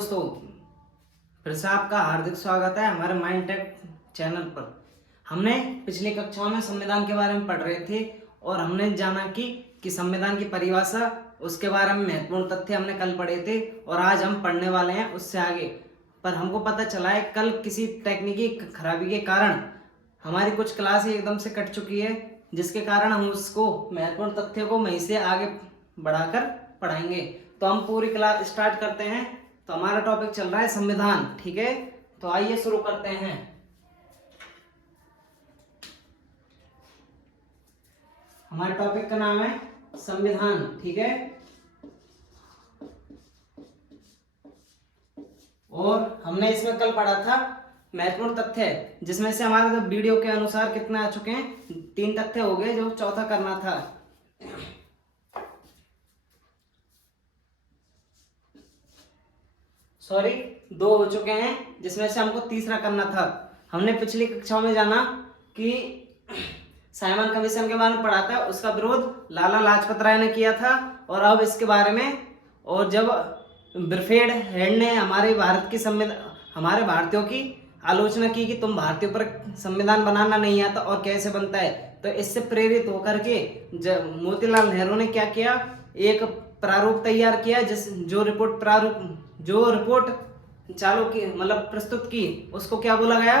दोस्तों, फिर से आपका हार्दिक स्वागत है हमारे माइंड टेक चैनल पर। हमने पिछली कक्षाओं में संविधान के बारे में पढ़ रहे थे और हमने जाना कि संविधान की परिभाषा, उसके बारे में महत्वपूर्ण तथ्य हमने कल पढ़े थे और आज हम पढ़ने वाले हैं उससे आगे। पर हमको पता चला है कल किसी तकनीकी खराबी के कारण हमारी कुछ क्लास ही एकदम से कट चुकी है, जिसके कारण हम उसको महत्वपूर्ण तथ्यों को वहीं से आगे बढ़ाकर पढ़ाएंगे। तो हम पूरी क्लास स्टार्ट करते हैं। तो हमारा टॉपिक चल रहा है संविधान, ठीक है। तो आइए शुरू करते हैं। हमारे टॉपिक का नाम है संविधान, ठीक है। और हमने इसमें कल पढ़ा था महत्वपूर्ण तथ्य, जिसमें से हमारे वीडियो के अनुसार कितने आ चुके हैं, 3 तथ्य हो गए, जो चौथा करना था। सॉरी, 2 हो चुके हैं, जिसमें से हमको तीसरा करना था। हमने पिछली कक्षाओं में जाना कि साइमन कमीशन के बारे में पढ़ा था, उसका विरोध लाला लाजपत राय ने किया था। और अब इसके बारे में, और जब ब्रिगेड हेड ने हमारे भारतीयों की आलोचना की कि तुम भारतीयों पर संविधान बनाना नहीं आता और कैसे बनता है, तो इससे प्रेरित होकर के मोतीलाल नेहरू ने क्या किया, एक प्रारूप तैयार किया, जो रिपोर्ट चालू की, मतलब प्रस्तुत की, उसको क्या बोला गया,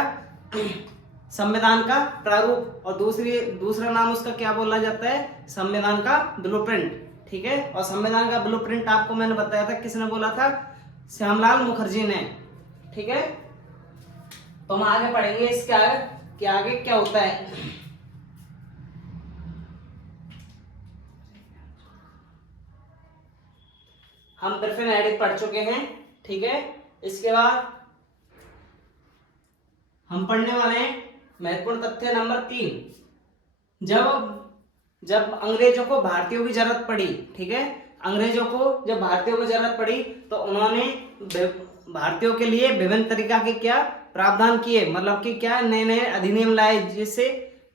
संविधान का प्रारूप। और दूसरा नाम उसका क्या बोला जाता है, संविधान का ब्लूप्रिंट, ठीक है। और संविधान का ब्लूप्रिंट आपको मैंने बताया था, किसने बोला था, श्यामलाल मुखर्जी ने, ठीक है। तो हम आगे पढ़ेंगे इसके आगे कि आगे क्या होता है। हम प्रिफिन एडिट पढ़ चुके हैं, ठीक है। इसके बाद हम पढ़ने वाले हैं महत्वपूर्ण तथ्य नंबर 3। जब अंग्रेजों को भारतीयों की जरूरत पड़ी, ठीक है, अंग्रेजों को जब भारतीयों की जरूरत पड़ी तो उन्होंने भारतीयों के लिए विभिन्न तरीका के क्या प्रावधान किए, मतलब कि क्या नए नए अधिनियम लाए, जिससे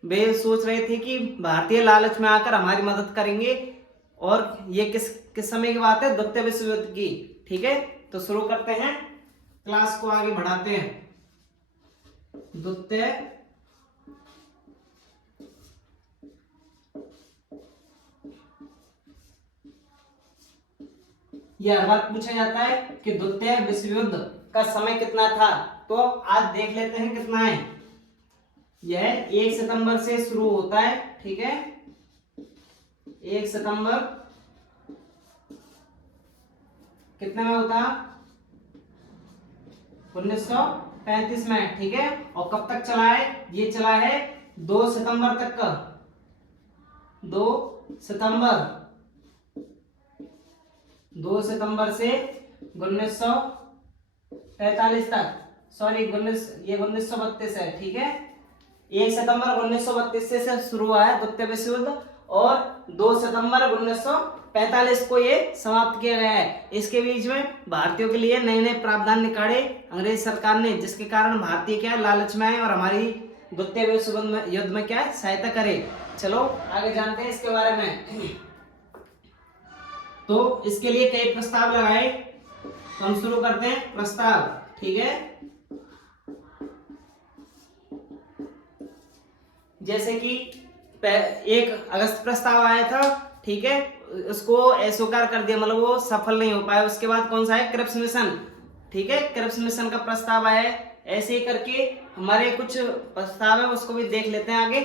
वे सोच रहे थे कि भारतीय लालच में आकर हमारी मदद करेंगे। और ये किस समय की बात है, द्वितीय विश्व युद्ध की, ठीक है। तो शुरू करते हैं, क्लास को आगे बढ़ाते हैं। द्वितीय यह हर बार पूछा जाता है कि द्वितीय विश्व युद्ध का समय कितना था। तो आज देख लेते हैं कितना है। यह 1 सितंबर से शुरू होता है, ठीक है। 1 सितंबर कितने में होता, 1935 में, ठीक है। और कब तक चला है, ये चला है 2 सितंबर तक का, 2 सितंबर से 1945 तक, सॉरी ये 1932 है, ठीक है। 1 सितंबर 1932 से शुरू हुआ है द्वितीय विश्व युद्ध और 2 सितंबर 1945 को ये समाप्त किया गया है। इसके बीच में भारतीयों के लिए नए नए प्रावधान निकाले अंग्रेज सरकार ने, जिसके कारण भारतीय क्या लालच में आए और हमारी द्वितीय विश्व युद्ध में क्या सहायता करे। चलो आगे जानते हैं इसके बारे में। तो इसके लिए कई प्रस्ताव लगाए, तो हम शुरू करते हैं प्रस्ताव, ठीक है। जैसे कि 1 अगस्त प्रस्ताव आया था, ठीक है, उसको अस्वीकार कर दिया, मतलब वो सफल नहीं हो पाया। उसके बाद कौन सा है, क्रिप्स मिशन, ठीक है, क्रिप्स मिशन का प्रस्ताव आया है। ऐसे ही करके हमारे कुछ प्रस्ताव है, उसको भी देख लेते हैं आगे।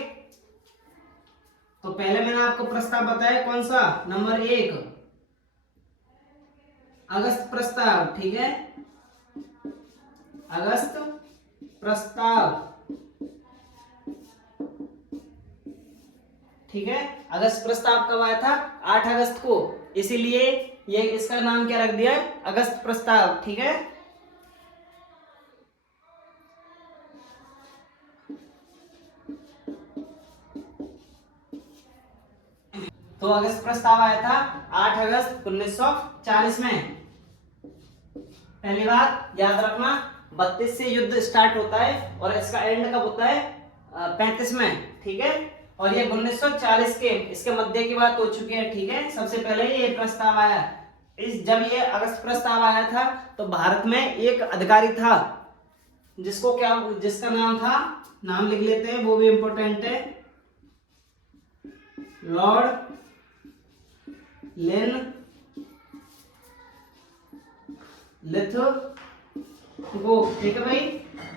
तो पहले मैंने आपको प्रस्ताव बताया कौन सा, नंबर 1 अगस्त प्रस्ताव, ठीक है, अगस्त प्रस्ताव, ठीक है। अगस्त प्रस्ताव कब आया था, 8 अगस्त को, इसीलिए ये इसका नाम क्या रख दिया है, अगस्त प्रस्ताव, ठीक है। तो अगस्त प्रस्ताव आया था 8 अगस्त 1940 में। पहली बात याद रखना, 32 से युद्ध स्टार्ट होता है और इसका एंड कब होता है, 35 में, ठीक है। और ये 1940 के इसके मध्य की बात हो चुकी है, ठीक है। सबसे पहले ये प्रस्ताव आया जब ये अगस्त प्रस्ताव आया था तो भारत में एक अधिकारी था जिसका नाम था, नाम लिख लेते हैं वो भी इंपॉर्टेंट है, लॉर्ड लिन लिथगो। ठीक है भाई,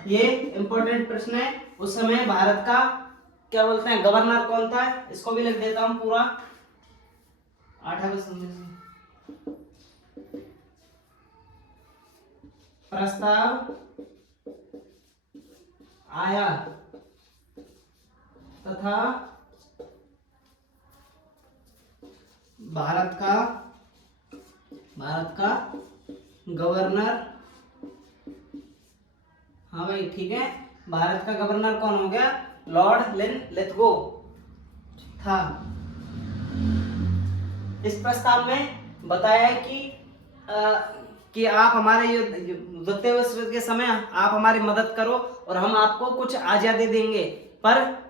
ये इंपॉर्टेंट प्रश्न है। उस समय भारत का क्या बोलते हैं गवर्नर कौन था, इसको भी लिख देता हूं पूरा। 8 अगस्त प्रस्ताव आया तथा भारत का गवर्नर, हाँ भाई ठीक है, भारत का गवर्नर कौन हो गया, लॉर्ड लिन लिथगो था। इस प्रस्ताव में बताया है कि आप हमारे द्वितीय विश्व युद्ध के समय आप हमारी मदद करो और हम आपको कुछ आजादी देंगे, पर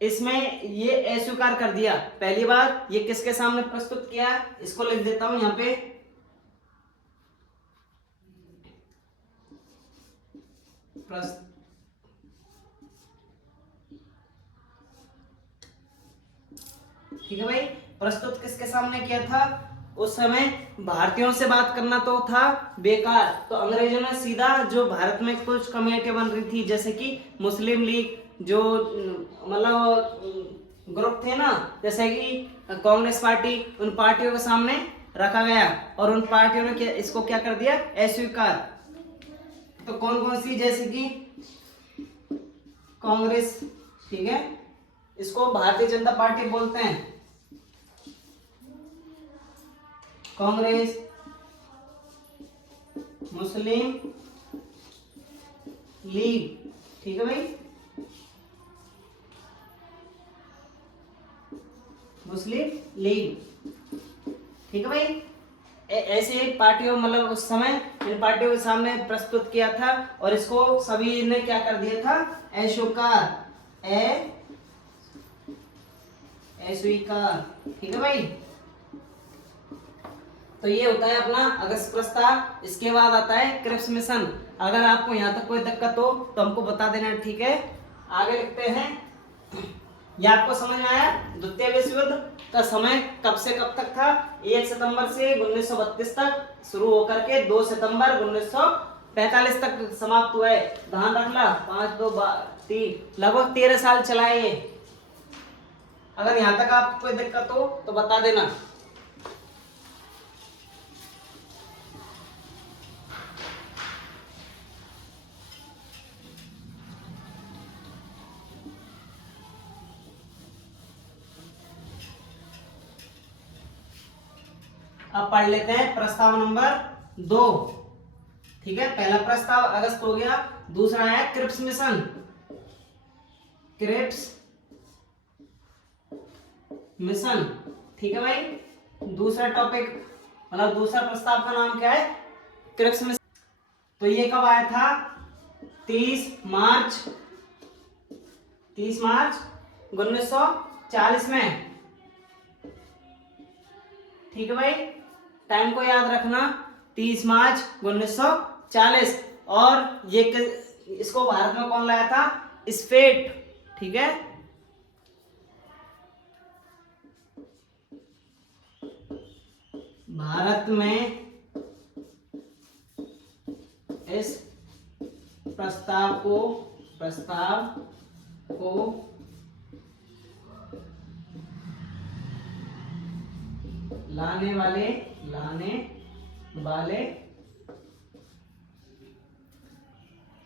इसमें ये अस्वीकार कर दिया। पहली बार ये किसके सामने प्रस्तुत किया, इसको लिख देता हूं यहाँ पे, ठीक है भाई, प्रस्तुत किसके सामने किया था। उस समय भारतीयों से बात करना तो था बेकार, तो अंग्रेजों ने सीधा जो भारत में कुछ कमेटियां बन रही थी जैसे कि मुस्लिम लीग, जो मतलब ग्रुप थे ना, जैसे कि कांग्रेस पार्टी, उन पार्टियों के सामने रखा गया और उन पार्टियों ने इसको क्या कर दिया, अस्वीकार। तो कौन कौन सी, जैसे कि कांग्रेस, ठीक है, इसको भारतीय जनता पार्टी बोलते हैं, कांग्रेस, मुस्लिम लीग, ठीक है भाई, मुस्लिम लीग, ठीक है भाई। ऐसे पार्टियों मतलब उस समय इन पार्टियों के सामने प्रस्तुत किया था और इसको सभी ने क्या कर दिया था, अस्वीकार, ठीक है भाई। तो ये होता है अपना अगस्त प्रस्ताव। इसके बाद आता है क्रिप्स मिशन। अगर आपको यहाँ तक कोई दिक्कत हो तो हमको बता देना, ठीक है। आगे लिखते हैं, ये आपको समझ में आया। द्वितीय विश्व युद्ध का समय कब से कब तक था, 1 सितंबर से 1932 तक शुरू होकर के 2 सितंबर 1945 तक समाप्त हुआ है। ध्यान रखना, 5 2 3 लगभग 13 साल चला है ये। अगर यहाँ तक आपको कोई दिक्कत हो तो बता देना। अब पढ़ लेते हैं प्रस्ताव नंबर 2, ठीक है। पहला प्रस्ताव अगस्त हो गया, दूसरा है क्रिप्स मिशन, क्रिप्स मिशन, ठीक है भाई। दूसरा टॉपिक मतलब दूसरा प्रस्ताव का नाम क्या है, क्रिप्स मिशन। तो ये कब आया था, 30 मार्च 1940 में, ठीक है भाई। टाइम को याद रखना, 30 मार्च 1940। और ये इसको भारत में कौन लाया था, स्पेट, ठीक है। भारत में इस प्रस्ताव को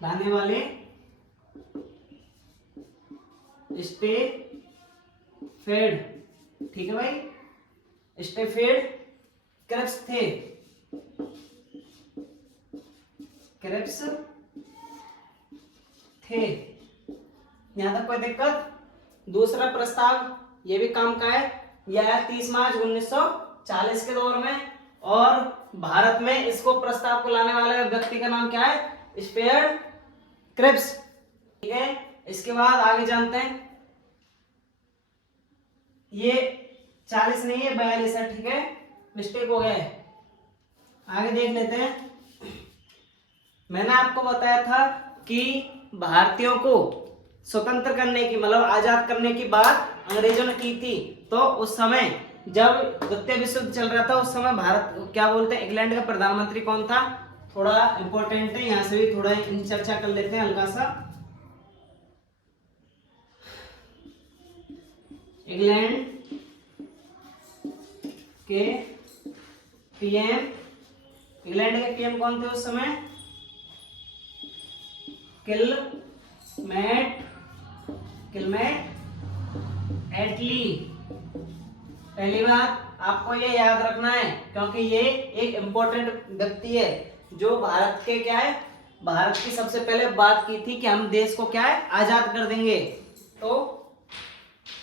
लाने वाले स्टेफेड, ठीक है भाई, स्टेफेड क्रिप्स थे, यहां तक कोई दिक्कत। दूसरा प्रस्ताव ये भी काम का है, यह 30 मार्च 1940 के दौर में, और भारत में इसको प्रस्ताव को लाने वाले व्यक्ति का नाम क्या है, स्पेड क्रिप्स, ठीक है। इसके बाद आगे जानते हैं, ये 40 नहीं है 42 है, ठीक है, मिस्टेक हो गया है, आगे देख लेते हैं। मैंने आपको बताया था कि भारतीयों को स्वतंत्र करने की मतलब आजाद करने की बात अंग्रेजों ने की थी। तो उस समय जब द्वितीय विश्व युद्ध चल रहा था उस समय भारत क्या बोलते हैं इंग्लैंड का प्रधानमंत्री कौन था, थोड़ा इंपॉर्टेंट है, यहाँ से भी थोड़ा इन चर्चा कर लेते हैं हल्का सा। इंग्लैंड के पीएम, इंग्लैंड के पीएम कौन थे उस समय, किलमेट एटली। पहली बात आपको ये याद रखना है क्योंकि ये एक इम्पोर्टेंट व्यक्ति है जो भारत के क्या है, भारत की सबसे पहले बात की थी कि हम देश को क्या है आजाद कर देंगे। तो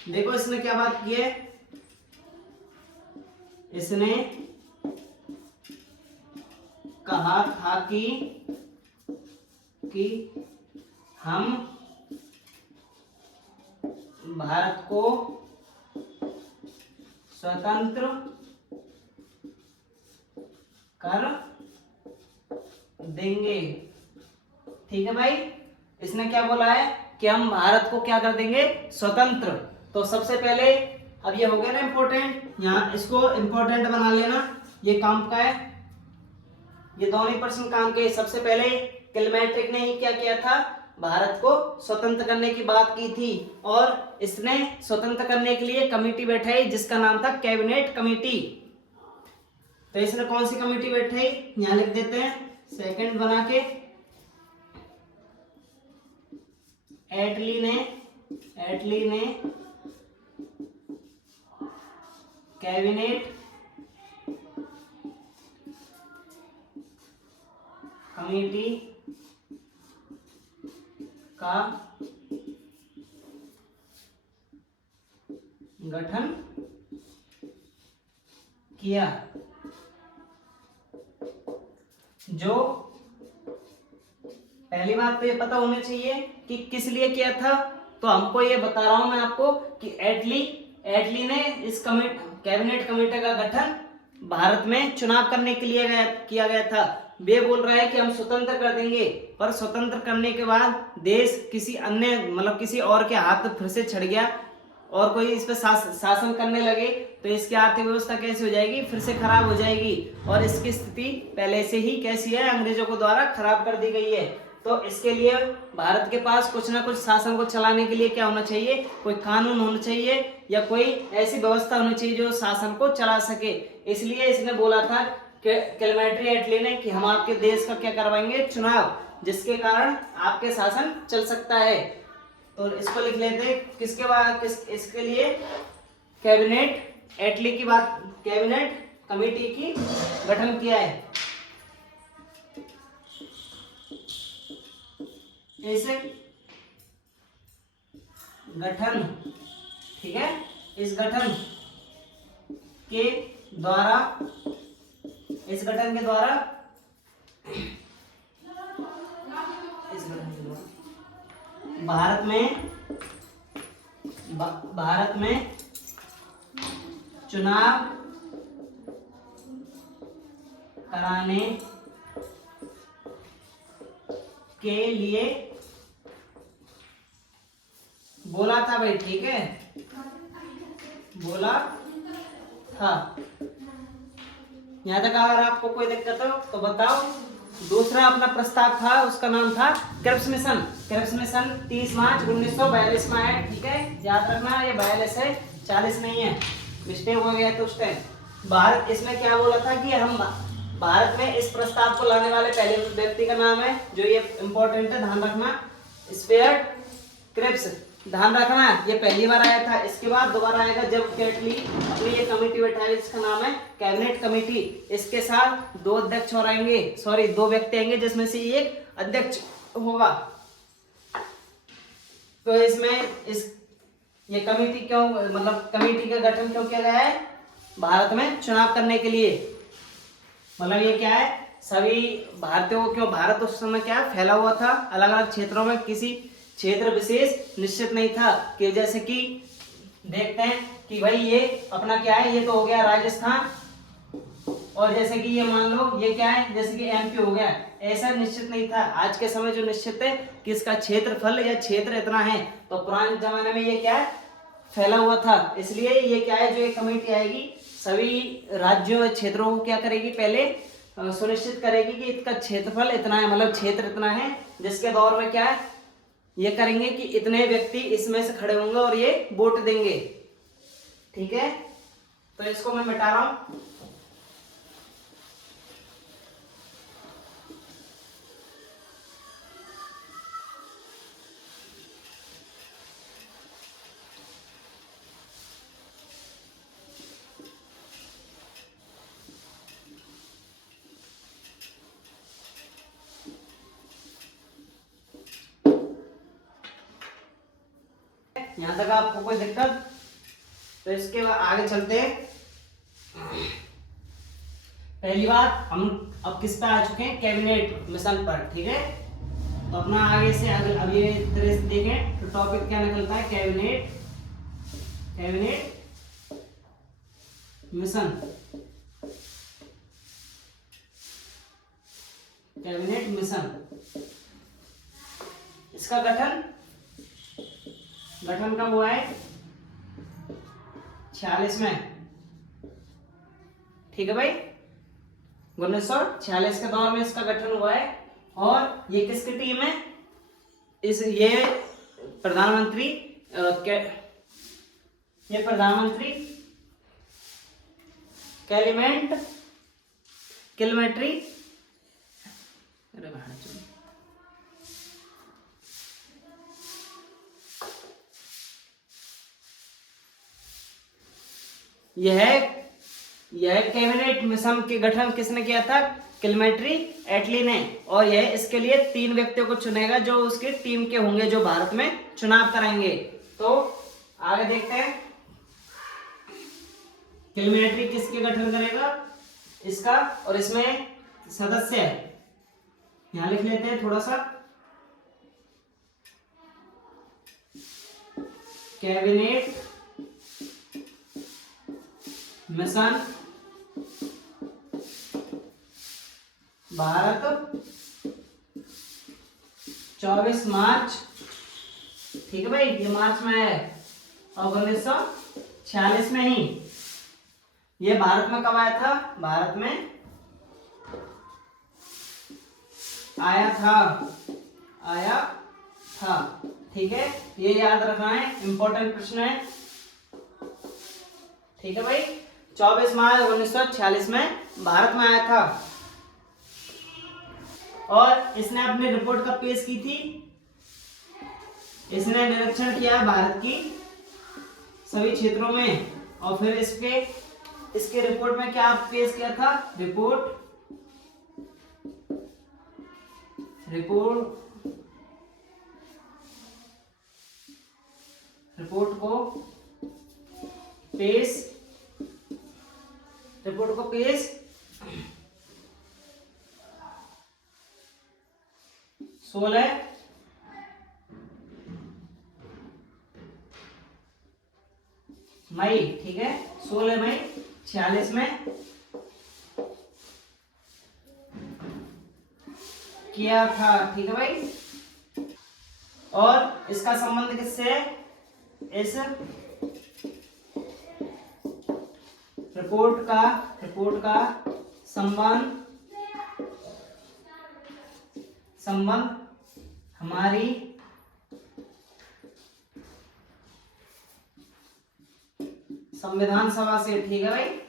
देखो इसने क्या बात की है, इसने कहा था कि हम भारत को स्वतंत्र कर देंगे। ठीक है भाई, इसने क्या बोला है कि हम भारत को क्या कर देंगे स्वतंत्र। तो सबसे पहले अब ये हो गया ना इंपॉर्टेंट, यहाँ इसको इंपॉर्टेंट बना लेना, ये काम का है, ये दोनों ही प्रश्न काम के। सबसे पहले किलमेट्रिक ने ही क्या किया था, भारत को स्वतंत्र करने की बात की थी और इसने स्वतंत्र करने के लिए कमेटी बैठाई जिसका नाम था कैबिनेट कमेटी। तो इसने कौन सी कमेटी बैठाई, यहां लिख देते हैं सेकंड बना के, एटली ने कैबिनेट कमेटी का गठन किया। जो पहली बात तो ये पता होनी चाहिए कि किस लिए किया था, तो हमको ये बता रहा हूं मैं आपको कि एटली ने इस कैबिनेट कमेटी का गठन भारत में चुनाव करने के लिए किया गया था। वे बोल रहा है कि हम स्वतंत्र कर देंगे, पर स्वतंत्र करने के बाद देश किसी अन्य मतलब किसी और के हाथ फिर से छड़ गया और कोई इस पर शासन करने लगे तो इसकी आर्थिक व्यवस्था कैसी हो जाएगी, फिर से खराब हो जाएगी। और इसकी स्थिति पहले से ही कैसी है, अंग्रेजों को द्वारा खराब कर दी गई है। तो इसके लिए भारत के पास कुछ ना कुछ शासन को चलाने के लिए क्या होना चाहिए, कोई कानून होना चाहिए या कोई ऐसी व्यवस्था होनी चाहिए जो शासन को चला सके। इसलिए इसने बोला था किलमेट्री एटली ने कि हम आपके देश का क्या करवाएंगे चुनाव, जिसके कारण आपके शासन चल सकता है। तो इसको लिख लेते किसके बाद इसके लिए कैबिनेट एटली की बात, कैबिनेट कमेटी की गठन किया है। ऐसे गठन, ठीक है, इस गठन के द्वारा भारत में चुनाव कराने के लिए बोला था भाई, ठीक है, बोला था। यहां तक अगर आपको कोई दिक्कत हो तो बताओ। दूसरा अपना प्रस्ताव था, उसका नाम था क्रिप्स मिशन। 30 मार्च 1942 में आया, ठीक है, याद रखना ये 42 है, 40 नहीं है, मिस्टेक हो गया तो उस टाइम। भारत इसमें क्या बोला था कि हम भारत में इस प्रस्ताव को लाने वाले पहले व्यक्ति का नाम है, जो ये इंपॉर्टेंट है, ध्यान रखना, स्टुअर्ट क्रिप्स, ध्यान रखना, ये पहली बार आया था। इसके बाद दोबारा आएगा जब एटली अपनी ये कमेटी बैठाएगी जिसका नाम है कैबिनेट कमेटी। इसके साथ 2 अध्यक्ष और आएंगे, 2 व्यक्ति आएंगे जिसमें से एक अध्यक्ष होगा। तो इसमें ये कमेटी क्यों, मतलब कमेटी का गठन क्यों किया गया है, भारत में चुनाव करने के लिए। मतलब ये क्या है, सभी भारतीयों को, क्यों भारत उस समय क्या फैला हुआ था अलग अलग क्षेत्रों में, किसी क्षेत्र विशेष निश्चित नहीं था। कि जैसे कि देखते हैं कि भाई ये अपना क्या है, ये तो हो गया राजस्थान, और जैसे कि ये मान लो ये क्या है, जैसे कि एमपी हो गया, ऐसा निश्चित नहीं था। आज के समय जो निश्चित है कि इसका क्षेत्रफल या क्षेत्र इतना है, तो पुराने जमाने में ये क्या है, फैला हुआ था। इसलिए ये क्या है, जो एक कमेटी आएगी सभी राज्यों और क्षेत्रों को क्या करेगी, पहले सुनिश्चित करेगी कि इसका क्षेत्रफल इतना है, मतलब क्षेत्र इतना है, जिसके दौर में क्या है, ये करेंगे कि इतने व्यक्ति इसमें से खड़े होंगे और ये वोट देंगे। ठीक है, तो इसको मैं मिटा रहा हूं। यहां तक आपको कोई दिक्कत? तो इसके बाद आगे चलते हैं। पहली बात, हम अब किस पे आ चुके हैं, कैबिनेट मिशन पर। ठीक है, तो अपना आगे से अब ये तरह से देखें तो टॉपिक क्या निकलता है, कैबिनेट मिशन। कैबिनेट मिशन, इसका गठन कब हुआ है, 46 में। ठीक है भाई, 1946 के दौर में इसका गठन हुआ है। और ये किसकी टीम है, ये प्रधानमंत्री किलमेट्री यह कैबिनेट मिशन के गठन किसने किया था, किलमेट्री एटली ने। और यह इसके लिए 3 व्यक्तियों को चुनेगा जो उसकी टीम के होंगे, जो भारत में चुनाव कराएंगे। तो आगे देखते हैं, किलमेट्री किसके गठन करेगा, इसका। और इसमें सदस्य यहां लिख लेते हैं थोड़ा सा, कैबिनेट मिशन भारत 24 मार्च। ठीक है भाई, ये मार्च में है और 1946 में ही ये भारत में कब आया था, भारत में आया था। ठीक है, ये याद रखना है, इंपॉर्टेंट प्रश्न है। ठीक है भाई, 24 मार्च 1946 में भारत में आया था। और इसने अपनी रिपोर्ट कब पेश की थी, इसने निरीक्षण किया भारत की सभी क्षेत्रों में। और फिर इसके रिपोर्ट में क्या पेश किया था, रिपोर्ट को पेश 16 मई। ठीक है, 16 मई 46 में किया था। ठीक है भाई, और इसका संबंध किससे है, इस रिपोर्ट का संबंध हमारी संविधान सभा से। ठीक है भाई,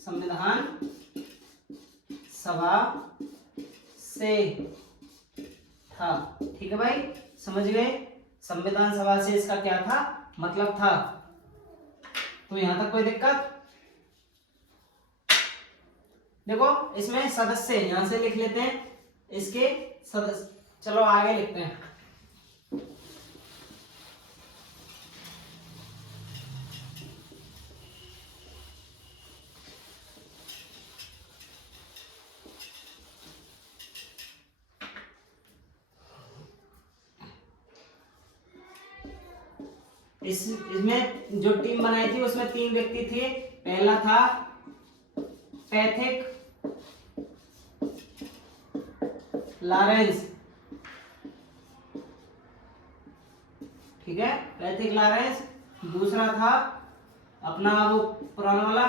संविधान सभा से था। ठीक है भाई, समझ गए, संविधान सभा से इसका क्या था, मतलब था। तो यहां तक कोई दिक्कत? देखो इसमें सदस्य यहां से लिख लेते हैं, इसके सदस्य। चलो आगे लिखते हैं। इसमें जो टीम बनाई थी उसमें 3 व्यक्ति थे। पहला था पैथिक लॉरेंस, ठीक है, पैथिक लॉरेंस। दूसरा था अपना वो पुराना वाला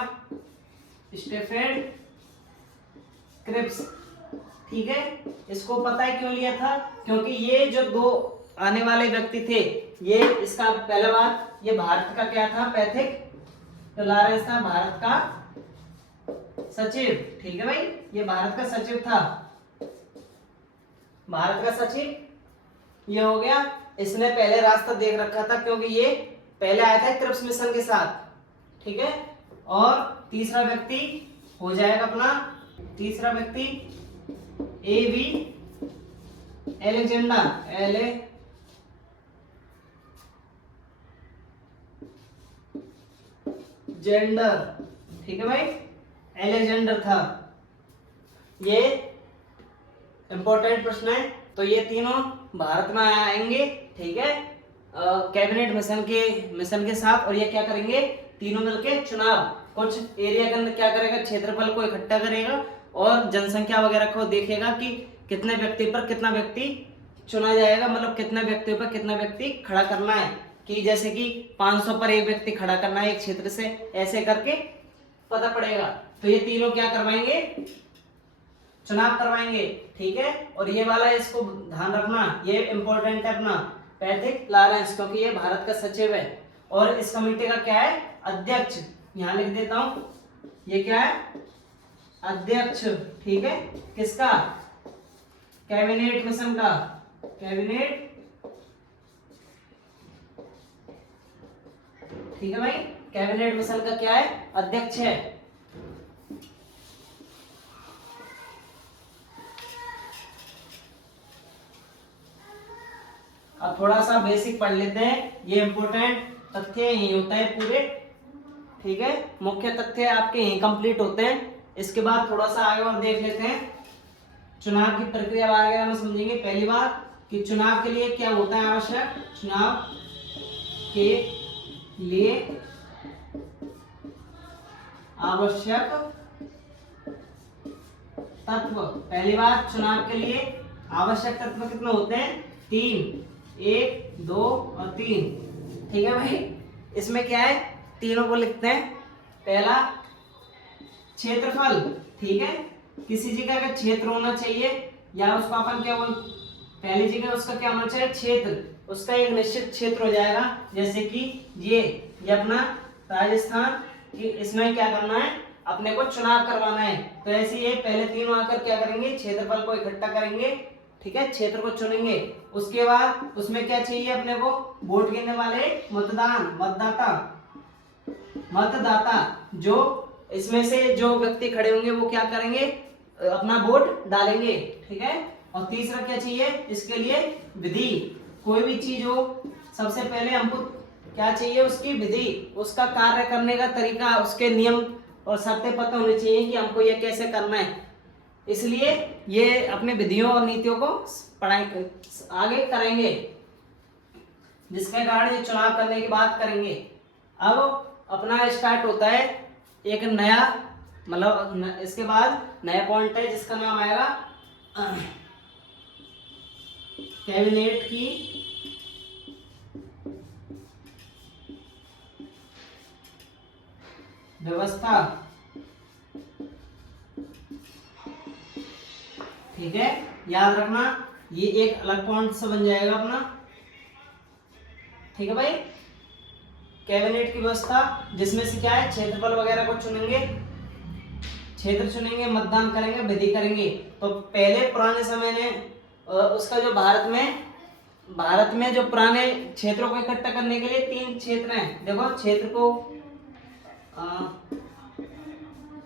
स्टेफेड क्रिप्स, ठीक है। इसको पता है क्यों लिया था, क्योंकि ये जो दो आने वाले व्यक्ति थे, ये इसका पहला बात, ये भारत का क्या था, पैथिक तो लॉरेंस था भारत का सचिव, ठीक है भाई, ये भारत का सचिव था, भारत का सचिव ये हो गया। इसने पहले रास्ता देख रखा था क्योंकि ये पहले आया था क्रिप्स मिशन के साथ, ठीक है। और तीसरा व्यक्ति हो जाएगा अपना, तीसरा व्यक्ति एवी एलेक्जेंडर, जेंडर, ठीक है भाई, एलेक्जेंडर था। ये इंपॉर्टेंट प्रश्न है। तो ये तीनों भारत में आएंगे, ठीक है, कैबिनेट मिशन के साथ। और ये क्या करेंगे, तीनों मिलके चुनाव, कुछ एरिया के अंदर क्या करेगा, क्षेत्रफल को इकट्ठा करेगा और जनसंख्या वगैरह को देखेगा कि कितने व्यक्ति पर कितना व्यक्ति चुना जाएगा, मतलब कितने व्यक्तियों पर कितना व्यक्ति खड़ा करना है, कि जैसे कि 500 पर एक व्यक्ति खड़ा करना है एक क्षेत्र से, ऐसे करके पता पड़ेगा। तो ये तीनों क्या करवाएंगे, चुनाव करवाएंगे, ठीक है। और ये वाला इसको ध्यान रखना, ये इंपॉर्टेंट है अपना, पैथिक लॉरेंस, क्योंकि ये भारत का सचिव है। और इस कमेटी का क्या है, अध्यक्ष, यहां लिख देता हूं, ये क्या है, अध्यक्ष, ठीक है, किसका, कैबिनेट मिशन का, कैबिनेट, ठीक है भाई, कैबिनेट मिशन का क्या है, अध्यक्ष है। अब थोड़ा सा बेसिक पढ़ लेते हैं, ये इंपॉर्टेंट तथ्य यही होता है पूरे, ठीक है, मुख्य तथ्य आपके यही कंप्लीट होते हैं। इसके बाद थोड़ा सा आगे और देख लेते हैं, चुनाव की प्रक्रिया वगैरह में समझेंगे। पहली बात कि चुनाव के लिए क्या होता है आवश्यक, चुनाव के लिए आवश्यक तत्व, पहली बात चुनाव के लिए आवश्यक तत्व कितने होते हैं, 3, 1, 2 और 3, ठीक है भाई। इसमें क्या है, तीनों को लिखते हैं। पहला क्षेत्रफल, ठीक है, किसी जगह का क्षेत्र होना चाहिए, या उसको अपन क्या बोल, पहली जगह उसका क्या होना चाहिए, क्षेत्र, उसका एक निश्चित क्षेत्र हो जाएगा। जैसे कि ये अपना राजस्थान, कि इसमें क्या करना है, अपने को चुनाव करवाना है। तो ऐसे ये पहले तीनों आकर क्या करेंगे, क्षेत्रफल को इकट्ठा करेंगे, ठीक है, क्षेत्र को चुनेंगे। उसके बाद उसमें क्या चाहिए अपने को, वोट गिनने वाले, मतदाता, जो इसमें से जो व्यक्ति खड़े होंगे वो क्या करेंगे, अपना वोट डालेंगे, ठीक है। और तीसरा क्या चाहिए, इसके लिए विधि, कोई भी चीज हो सबसे पहले हमको क्या चाहिए, उसकी विधि, उसका कार्य करने का तरीका, उसके नियम और शर्तें पता होनी चाहिए कि हमको ये कैसे करना है। इसलिए ये अपने विधियों और नीतियों को पढ़ाई आगे करेंगे, जिसके कारण ये चुनाव करने की बात करेंगे। अब अपना स्टार्ट होता है एक नया, मतलब इसके बाद नया पॉइंट है जिसका नाम आएगा कैबिनेट की व्यवस्था, ठीक है, याद रखना, ये एक अलग पॉइंट से बन जाएगा अपना, ठीक है भाई। कैबिनेट की व्यवस्था, जिसमें से क्या है, क्षेत्रफल वगैरह को चुनेंगे, क्षेत्र चुनेंगे, मतदान करेंगे, विधि करेंगे। तो पहले पुराने समय ने उसका जो भारत में जो पुराने क्षेत्रों को इकट्ठा करने के लिए 3 क्षेत्र हैं। देखो क्षेत्र को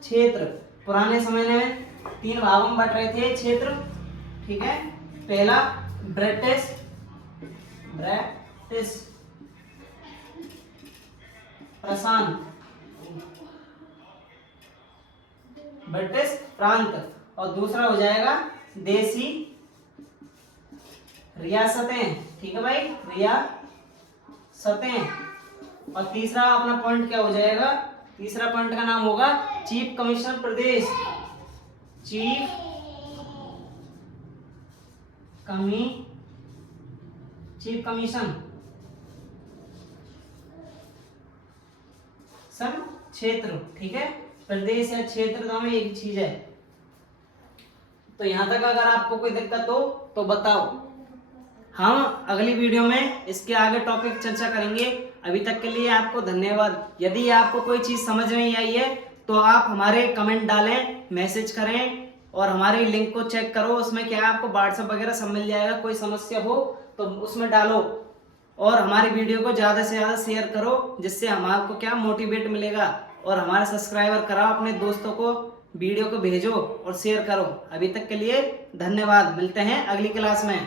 क्षेत्र पुराने समय में 3 भागों में बट रहे थे क्षेत्र, ठीक है। पहला ब्रिटिश प्रशांत, ब्रिटिश प्रांत, और दूसरा हो जाएगा देसी रियासतें, ठीक है भाई, रियासतें। और तीसरा अपना पॉइंट क्या हो जाएगा, तीसरा पॉइंट का नाम होगा चीफ कमिश्नर प्रदेश, चीफ चीफ कमीशन क्षेत्र, ठीक है, प्रदेश या क्षेत्र दोनों एक चीज है। तो यहां तक अगर आपको कोई दिक्कत हो तो बताओ, हम अगली वीडियो में इसके आगे टॉपिक चर्चा करेंगे। अभी तक के लिए आपको धन्यवाद। यदि आपको कोई चीज समझ नहीं आई है तो आप हमारे कमेंट डालें, मैसेज करें और हमारे लिंक को चेक करो, उसमें क्या है आपको व्हाट्सएप वगैरह सब मिल जाएगा। कोई समस्या हो तो उसमें डालो और हमारी वीडियो को ज़्यादा से ज़्यादा शेयर करो, जिससे हमारे क्या मोटिवेट मिलेगा। और हमारे सब्सक्राइबर कराओ, अपने दोस्तों को वीडियो को भेजो और शेयर करो। अभी तक के लिए धन्यवाद, मिलते हैं अगली क्लास में।